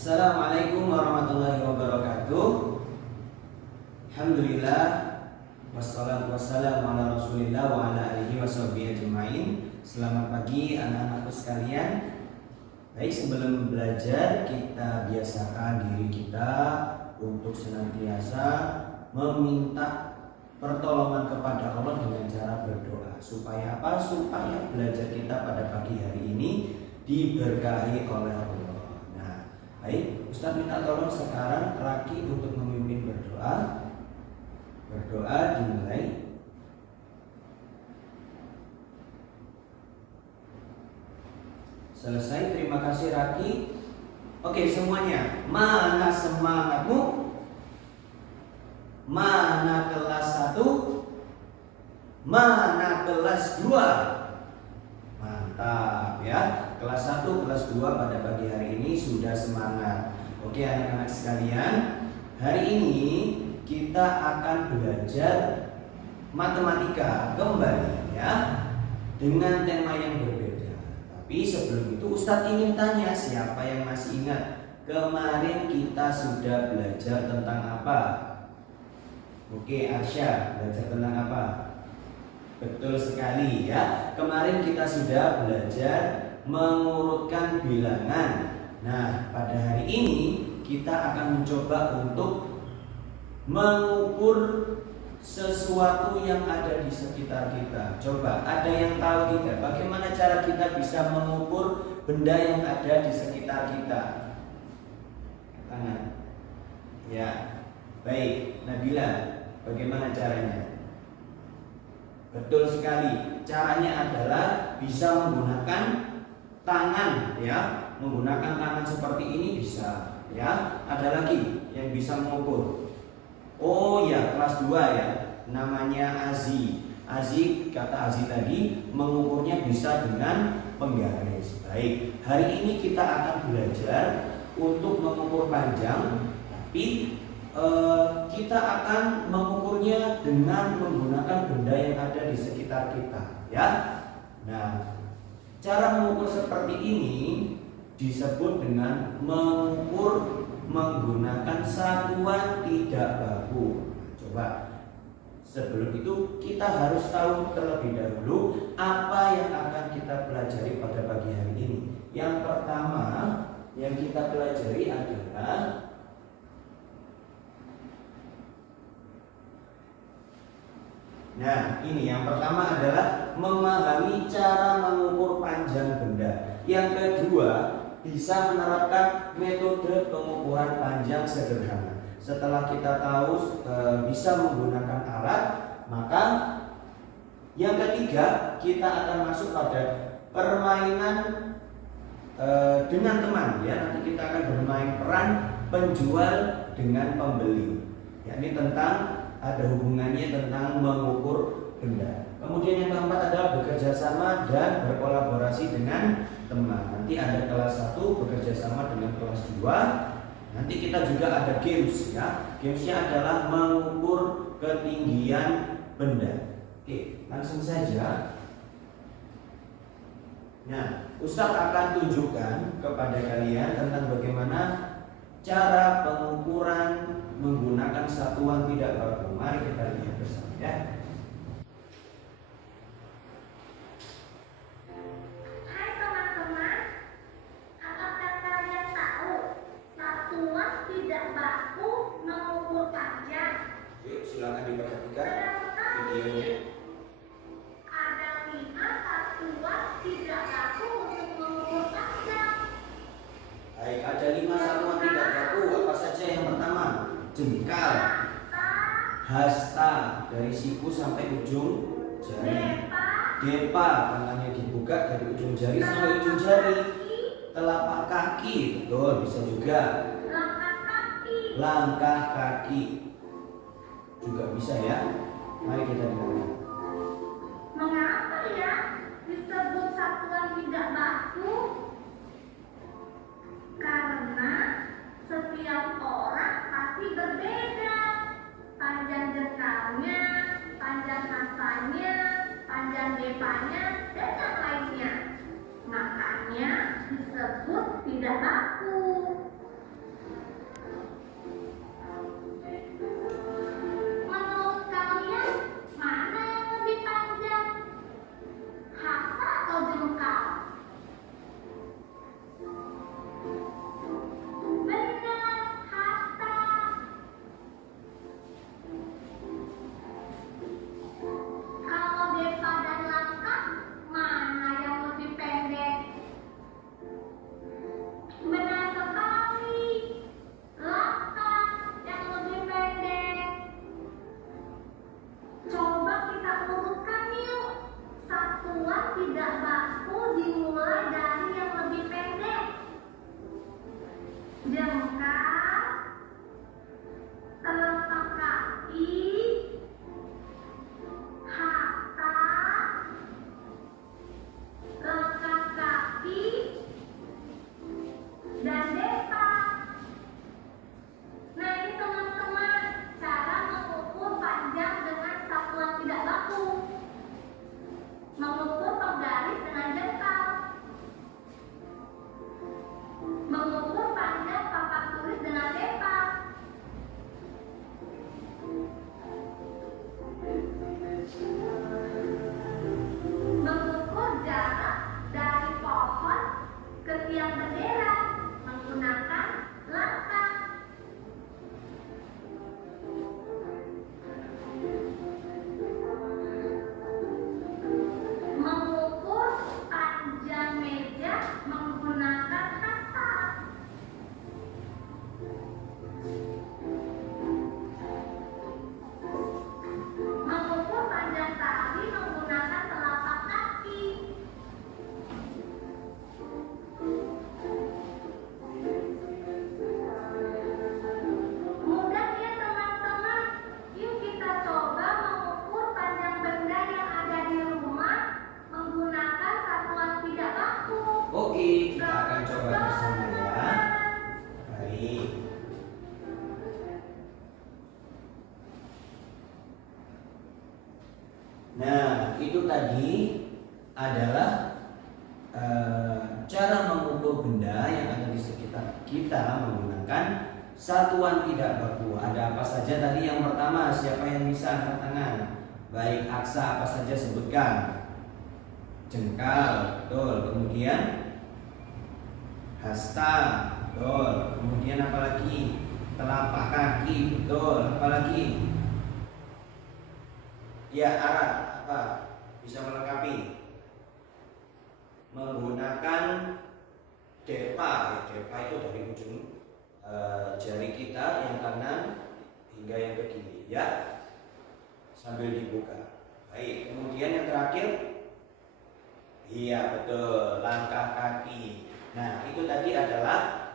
Assalamualaikum warahmatullahi wabarakatuh. Alhamdulillah, wassalatu wassalamu ala rasulillah wa ala alihi washabihi ajma'in. Selamat pagi anak-anakku sekalian. Baik, sebelum belajar kita biasakan diri kita untuk senantiasa meminta pertolongan kepada Allah dengan cara berdoa. Supaya apa? Supaya belajar kita pada pagi hari ini diberkahi oleh Allah. Baik, Ustaz minta tolong sekarang Raki untuk memimpin berdoa. Berdoa dimulai. Selesai, terima kasih Raki. Oke semuanya, mana semangatmu? Mana kelas 1? Mana kelas 2? Mantap ya. Kelas 1, kelas 2 pada pagi hari ini sudah semangat. Oke anak-anak sekalian, hari ini kita akan belajar matematika kembali ya, dengan tema yang berbeda. Tapi sebelum itu Ustadz ingin tanya, siapa yang masih ingat kemarin kita sudah belajar tentang apa? Oke Arsya, belajar tentang apa? Betul sekali ya. Kemarin kita sudah belajar mengurutkan bilangan. Nah, pada hari ini kita akan mencoba untuk mengukur sesuatu yang ada di sekitar kita. Coba, ada yang tahu tidak bagaimana cara kita bisa mengukur benda yang ada di sekitar kita? Tangan. Ya. Baik, Nabila, bagaimana caranya? Betul sekali. Caranya adalah bisa menggunakan tangan ya, menggunakan tangan seperti ini bisa ya. Ada lagi yang bisa mengukur. Oh ya, kelas 2 ya, namanya Azi. Kata Azi tadi mengukurnya bisa dengan penggaris. Baik, hari ini kita akan belajar untuk mengukur panjang, tapi kita akan mengukurnya dengan menggunakan benda yang ada di sekitar kita ya. Nah, cara mengukur seperti ini disebut dengan mengukur menggunakan satuan tidak baku. Coba, sebelum itu kita harus tahu terlebih dahulu apa yang akan kita pelajari pada pagi hari ini. Yang pertama yang kita pelajari adalah ini yang pertama adalah memahami cara mengukur panjang benda. Yang kedua, bisa menerapkan metode pengukuran panjang sederhana. Setelah kita tahu bisa menggunakan alat, maka yang ketiga kita akan masuk pada permainan dengan teman ya. Nanti kita akan bermain peran penjual dengan pembeli. Ya, ini tentang ada hubungannya tentang mengukur benda. Kemudian yang keempat adalah bekerja sama dan berkolaborasi dengan teman. Nanti ada kelas 1 bekerja sama dengan kelas 2. Nanti kita juga ada games ya. Gamesnya adalah mengukur ketinggian benda. Oke, langsung saja. Nah, Ustadz akan tunjukkan kepada kalian tentang bagaimana cara pengukuran menggunakan satuan tidak baku. Mari kita lihat bersama ya. Hai teman-teman, apakah kalian tahu satuan tidak baku mengukur panjang? Yuk, silakan diperhatikan Benar videonya. ada 5 satuan tidak baku untuk mengukur panjang. Baik, ada 5 satuan tidak baku. Apa saja? Yang pertama, jengkal, hasta dari siku sampai ujung jari, depa tangannya dibuka dari ujung jari sampai ujung jari, telapak kaki, betul, bisa juga langkah kaki juga bisa ya. Mari kita lihat. Mengapa ya disebut satuan tidak baku? Karena setiap orang pasti berbeda. Panjang jengkalnya, panjang hastanya, panjang depanya, dan yang lainnya. Makanya disebut tidak baku. jengkal, telapak kaki, hata, lekat kaki, dan depak. Nah, ini teman-teman cara mengukur panjang dengan satuan tidak baku. Mengukur penggaris dengan jengkal. Mengukur panjang papan tulis dengan depak. Mengukur jarak dari pohon ke tiang bendera menggunakan langkah. Mengukur panjang meja menggunakan hasta. Mengukur panjang tali menggunakan telapak kaki. Mudah ya teman-teman. Yuk kita coba mengukur panjang benda yang ada di rumah menggunakan satuan tidak baku. Oke, kita akan coba bersama ya. Baik. Nah, itu tadi adalah cara mengukur benda yang ada di sekitar kita menggunakan satuan tidak baku. Ada apa saja tadi? Yang pertama, siapa yang bisa angkat tangan? Baik, aksa apa saja sebutkan? Jengkal, betul. Kemudian hasta, betul. Kemudian apa lagi? Telapak kaki, betul. Apa lagi? Ya, arat apa? Bisa melengkapi? Menggunakan depa. Depa itu dari ujung jari kita yang kanan hingga yang ke kiri, ya. Sambil dibuka. Baik, kemudian yang terakhir, iya betul, langkah kaki. Nah, itu tadi adalah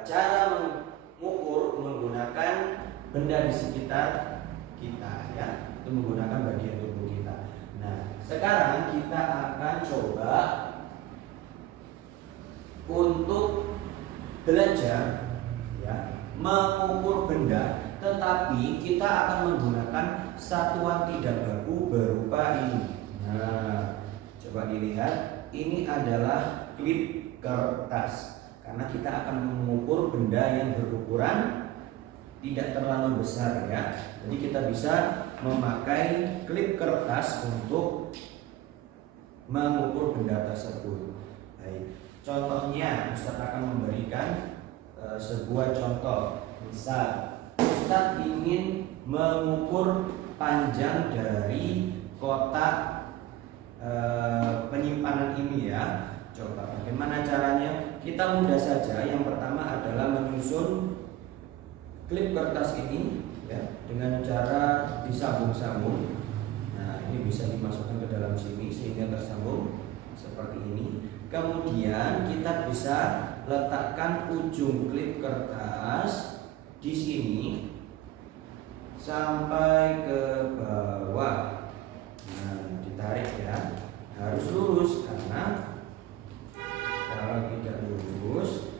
cara mengukur menggunakan benda di sekitar kita, ya. Itu menggunakan bagian tubuh kita. Nah, sekarang kita akan coba untuk belajar, ya, mengukur benda, tetapi kita akan menggunakan satuan tidak baku berupa ini. Nah, coba dilihat, ini adalah klip kertas. Karena kita akan mengukur benda yang berukuran tidak terlalu besar, ya. Jadi kita bisa memakai klip kertas untuk mengukur benda tersebut. Baik, contohnya Ustadz akan memberikan sebuah contoh. Misal Ustadz ingin mengukur panjang dari kotak penyimpanan ini, ya. Coba bagaimana caranya? Kita mudah saja. Yang pertama adalah menyusun klip kertas ini, ya, dengan cara disambung-sambung. Nah, ini bisa dimasukkan ke dalam sini sehingga tersambung seperti ini. Kemudian kita bisa letakkan ujung klip kertas di sini sampai ke bawah. Nah, ditarik, ya. Harus lurus, karena kalau tidak lurus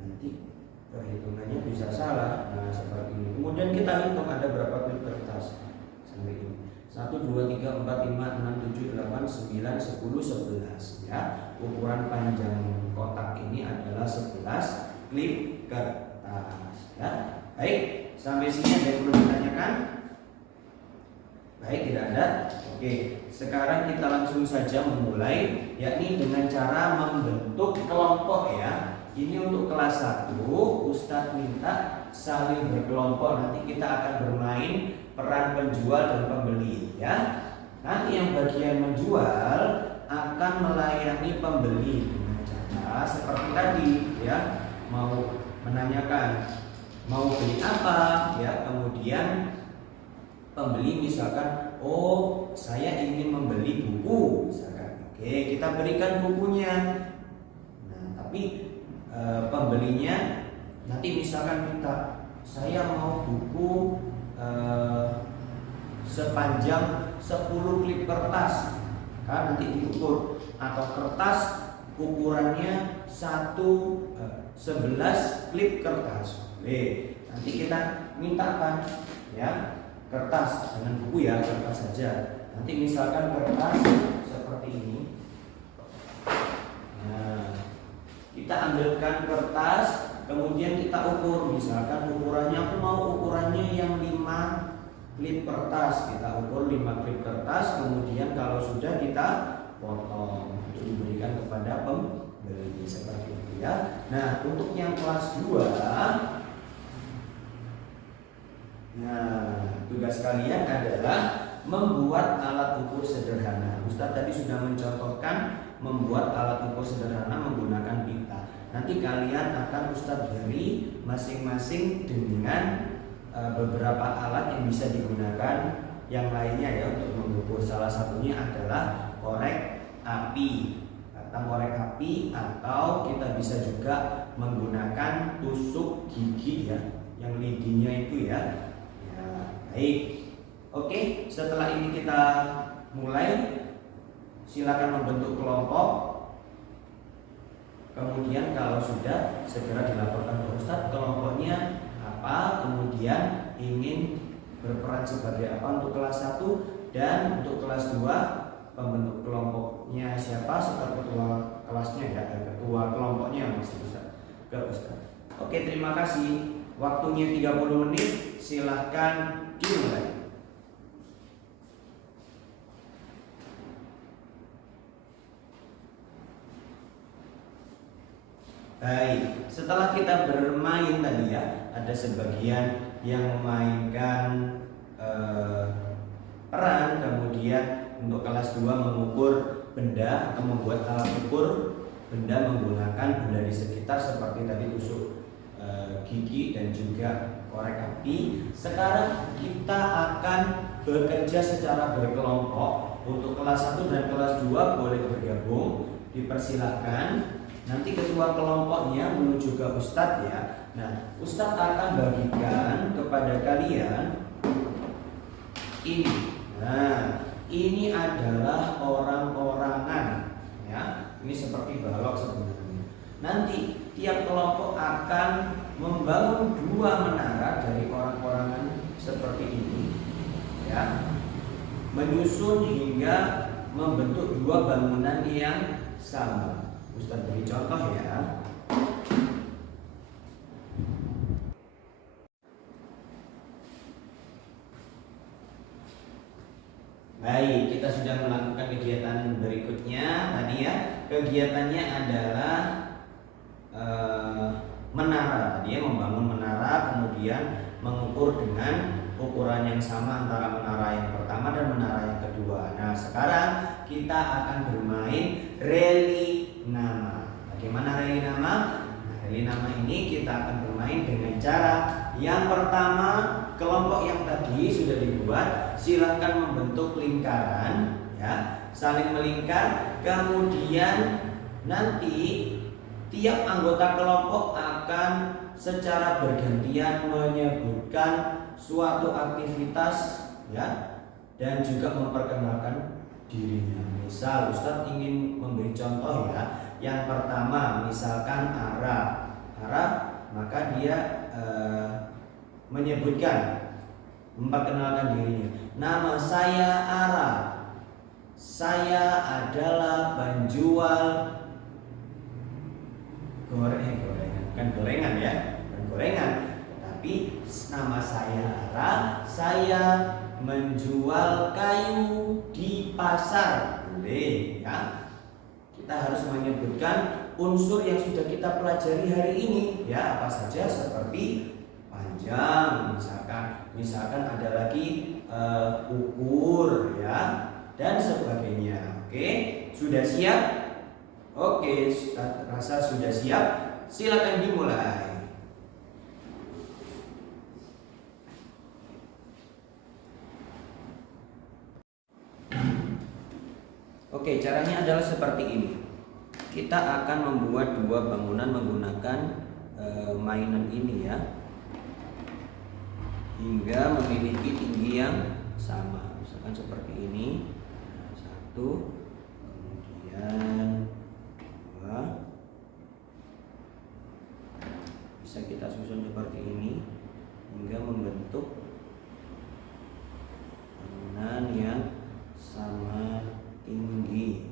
nanti perhitungannya bisa salah. Nah, seperti ini. Kemudian kita hitung ada berapa klip kertas sampai ini. 1, 2, 3, 4, 5, 6, 7, 8, 9, 10, 11, ya. Ukuran panjang kotak ini adalah 11 klip kertas, ya. Baik, sampai sini ada yang perlu ditanyakan? Baik, tidak ada. Oke, sekarang kita langsung saja memulai, yakni dengan cara membentuk kelompok, ya. Ini untuk kelas 1, Ustadz minta saling berkelompok. Nanti kita akan bermain peran penjual dan pembeli, ya. Nanti yang bagian menjual akan melayani pembeli dengan cara seperti tadi, ya. Mau menanyakan mau beli apa, ya. Kemudian pembeli misalkan, oh saya ingin membeli buku, misalkan. Oke, kita berikan bukunya. Nah, tapi pembelinya nanti misalkan saya mau buku sepanjang 10 klip kertas, kan nanti diukur, atau kertas ukurannya 11 klip kertas. Nanti kita mintakan ya kertas, dengan buku ya, kertas saja. Nanti misalkan kertas seperti ini. Nah, kita ambilkan kertas, kemudian kita ukur. Misalkan ukurannya, aku mau ukurannya yang 5 klip kertas. Kita ukur 5 klip kertas, kemudian kalau sudah kita potong untuk diberikan kepada pembeli, seperti itu ya. Nah, untuk yang kelas 2, tugas kalian adalah membuat alat ukur sederhana. Ustadz tadi sudah mencontohkan membuat alat ukur sederhana menggunakan pita. Nanti kalian akan Ustadz beri masing-masing dengan beberapa alat yang bisa digunakan yang lainnya ya untuk mengukur. Salah satunya adalah korek api, atau kita bisa juga menggunakan tusuk gigi ya, yang lidinya itu ya. Baik, oke. Setelah ini kita mulai. Silakan membentuk kelompok. Kemudian kalau sudah, segera dilaporkan ke Ustadz kelompoknya apa, kemudian ingin berperan sebagai apa untuk kelas 1, dan untuk kelas 2 pembentuk kelompoknya siapa serta ketua kelasnya ya, ketua kelompoknya Mas Ustadz ke Ustadz. Oke, terima kasih. Waktunya 30 menit. Silahkan dimulai. Baik, setelah kita bermain tadi ya, ada sebagian yang memainkan peran, kemudian untuk kelas 2 mengukur benda atau membuat alat ukur benda menggunakan benda di sekitar seperti tadi tusuk gigi dan juga korek api. Sekarang kita akan bekerja secara berkelompok. Untuk kelas 1 dan kelas 2 boleh bergabung, dipersilahkan. Nanti ketua kelompoknya menuju ke Ustadz ya. Nah, Ustadz akan bagikan kepada kalian ini. Nah, ini adalah orang-orangan ya. Ini seperti balok sebenarnya. Nanti tiap kelompok akan membangun 2 menara dari orang-orangan seperti ini ya. Menyusun hingga membentuk 2 bangunan yang sama. Ustadz beri contoh ya. Baik, kita sudah melakukan kegiatan berikutnya tadi ya. Kegiatannya adalah menara. Tadi ya, membangun menara, kemudian mengukur dengan ukuran yang sama antara menara yang pertama dan menara yang kedua. Nah, sekarang kita akan bermain rally nama. Bagaimana rally nama? Nah, rally nama ini kita akan bermain dengan cara yang pertama, kelompok yang tadi sudah dibuat, silahkan membentuk lingkaran ya, saling melingkar. Kemudian nanti tiap anggota kelompok akan secara bergantian menyebutkan suatu aktivitas ya, dan juga memperkenalkan dirinya. Misal Ustadz ingin memberi contoh ya. Yang pertama misalkan Ara, maka dia menyebutkan, memperkenalkan dirinya. Nama saya Ara. Saya adalah penjual gorengan, bukan gorengan ya, bukan gorengan. Tapi nama saya Ara. Saya menjual kayu di pasar. Boleh ya. Kita harus menyebutkan unsur yang sudah kita pelajari hari ini ya, apa saja, seperti panjang misalkan ada lagi ukur ya, dan sebagainya. Oke, sudah siap? Oke, rasa sudah siap. Silakan dimulai. Oke, caranya adalah seperti ini. Kita akan membuat 2 bangunan menggunakan mainan ini ya, hingga memiliki tinggi yang sama. Misalkan seperti ini. Nah, 1, kemudian 2. Bisa kita susun seperti ini hingga membentuk bangunan yang sama tinggi.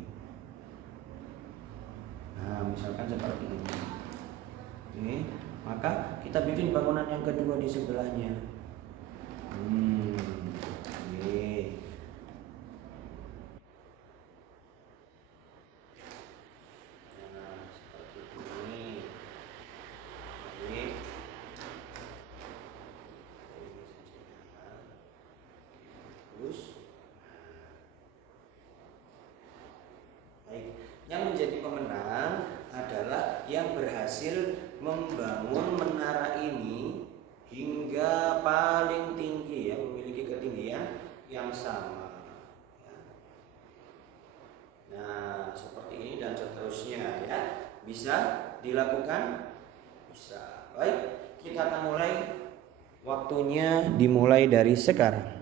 Nah, misalkan seperti ini. Oke, maka kita bikin bangunan yang kedua di sebelahnya. Oke. Nah, seperti ini. Oke. Terus. Baik, yang menjadi pemenang adalah yang berhasil membangun menara ini hingga paling tinggi ya, memiliki ketinggian yang sama. Nah, seperti ini dan seterusnya ya. Bisa dilakukan? Bisa. Baik, kita akan mulai. Waktunya dimulai dari sekarang.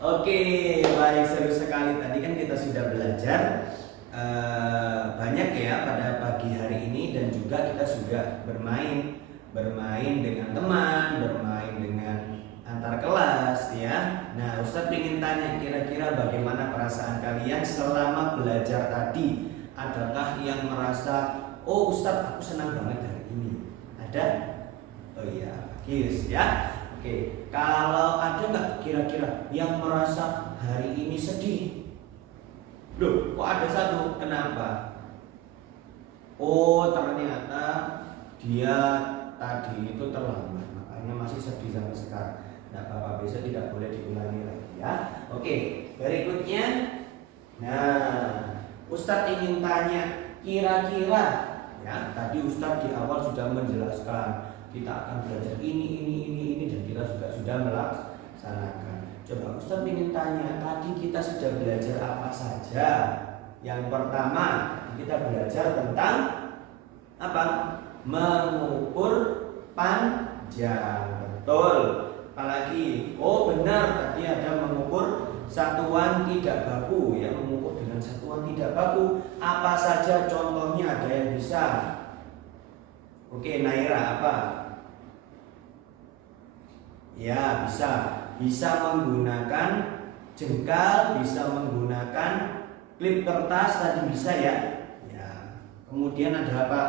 Oke, baik, seru sekali. Tadi kan kita sudah belajar banyak ya pada pagi hari ini, dan juga kita sudah bermain dengan teman, bermain dengan antar kelas ya. Nah, Ustadz ingin tanya, kira-kira bagaimana perasaan kalian selama belajar tadi? Adakah yang merasa, oh Ustadz aku senang banget hari ini? Ada? Oh iya, bagus ya. Oke, kalau ada nggak kira-kira yang merasa hari ini sedih? Loh, kok ada satu? Kenapa? Oh, ternyata dia tadi itu terlambat, makanya masih sedih sampai sekarang. Nggak apa-apa, besok tidak boleh diulangi lagi ya. Oke, berikutnya. Nah, Ustadz ingin tanya, kira-kira ya, tadi Ustadz di awal sudah menjelaskan kita akan belajar ini, dan kita sudah melaksanakan. Coba Ustadz ingin tanya, tadi kita sudah belajar apa saja? Yang pertama, kita belajar tentang apa? Mengukur panjang. Betul. Apalagi? Oh benar, tadi ada mengukur satuan tidak baku ya, mengukur dengan satuan tidak baku. Apa saja contohnya? Ada yang bisa? Oke, Naira apa? Ya, bisa menggunakan jengkal, bisa menggunakan klip kertas, tadi bisa ya. Ya. Kemudian ada apa?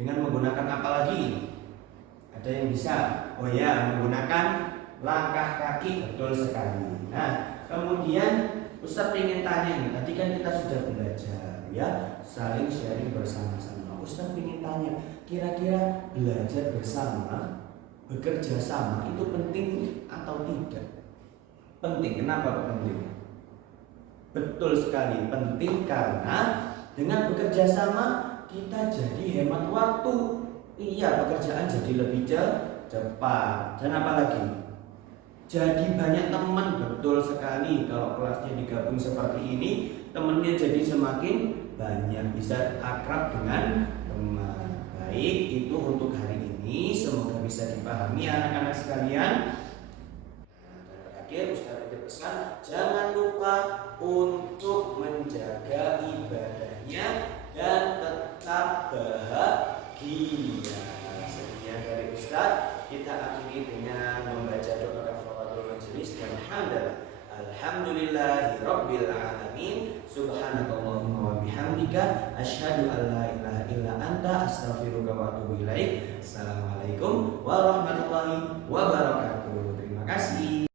Dengan menggunakan apa lagi? Ada yang bisa? Oh ya, menggunakan langkah kaki, betul sekali. Nah, kemudian Ustadz ingin tanya nih, tadi kan kita sudah belajar ya, saling sharing bersama-sama. Ustadz ingin tanya, kira-kira belajar bersama, bekerja sama itu penting atau tidak? Penting. Kenapa penting? Betul sekali, penting karena dengan bekerja sama kita jadi hemat waktu. Iya, pekerjaan jadi lebih cepat. Dan apa lagi? Jadi banyak teman, betul sekali. Kalau kelasnya digabung seperti ini, temannya jadi semakin banyak, bisa akrab dengan teman. Baik, itu untuk hari ini. Semoga bisa dipahami anak-anak sekalian. Dan terakhir, Ustaz berpesan, jangan lupa untuk menjaga ibadahnya dan tetap bahagia. Sekian dari Ustaz. Kita akhiri dengan membaca doa kafaratul majelis dan alhamdulillahirabbil alamin. Subhanakallahumma wa bihamdika asyhadu an la ilaha illa anta astaghfiruka wa atubu ilaik. Assalamualaikum warahmatullahi wabarakatuh. Terima kasih.